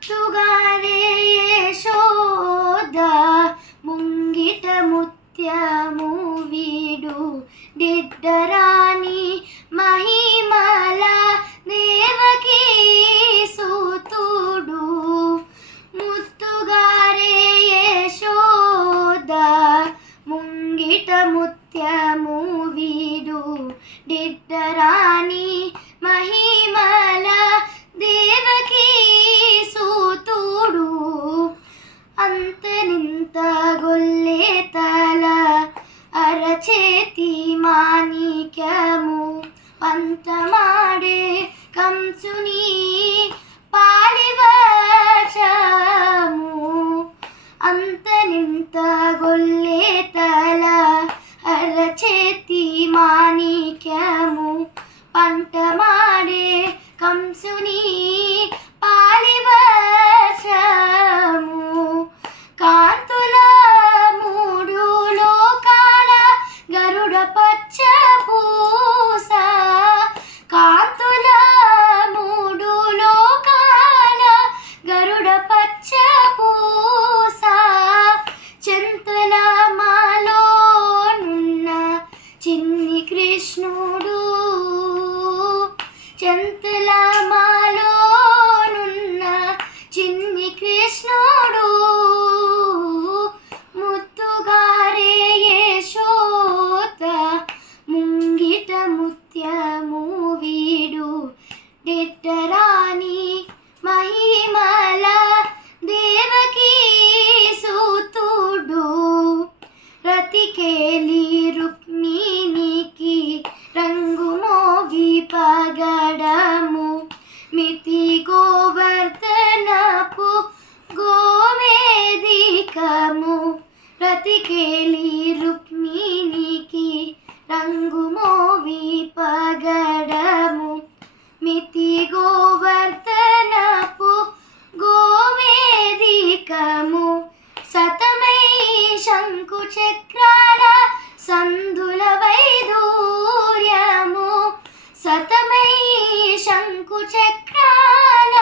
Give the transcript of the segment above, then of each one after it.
ముత్తుగారే యశోద ముంగిట ముత్యము వీడు దిద్దరాని మహిమల దేవకీ సూతుడు. ముత్తుగారే యశోద ముంగిట ముత్యము వీడు దిద్దరాని మహిమల దేవకీ సూతుడు. అంతనింత గొల్లే తల అరచేతి మాణిక్యము పంతమాడే కంసుని పాలివశము. అంతనింత గొల్లే తల అరచేతి మాణిక్యము పంటమాడే కంసుని పాలివశము. కాంతుల మూడు లోకాల గరుడ పచ్చ పూస. కాంతుల మూడు లోకాల గరుడ పచ్చ పూస. చింతల మాలోనున్న చిన్ని కృష్ణుడు. చింతల మాలోనున్న చిన్ని కృష్ణుడు. ముత్తుగారే యశోద ముంగిట ముత్యము వీడు దిద్దరాని మహిమల దేవకీ సూతుడు. రతికేలి రుక్మిణికి రంగు మోవి పగడము మితి గోవర్ధనపు గోవేదికము. రతికేలి రుక్మిణికి రంగు మోవి పగడము మితి గోవర్ధనపు గోవేదికము. సతమై శంకు చక్రాల సంధుల వైదూర్యము. సతమై శంకు చక్రాల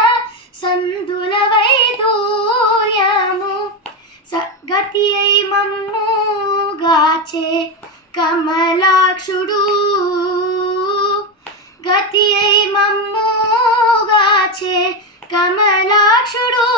సంధుల వైదూర్యము. గతి అయి మమ్ము గాచే కమలాక్షుడు. గతి అయి మమ్ము గాచే కమలాక్షుడు.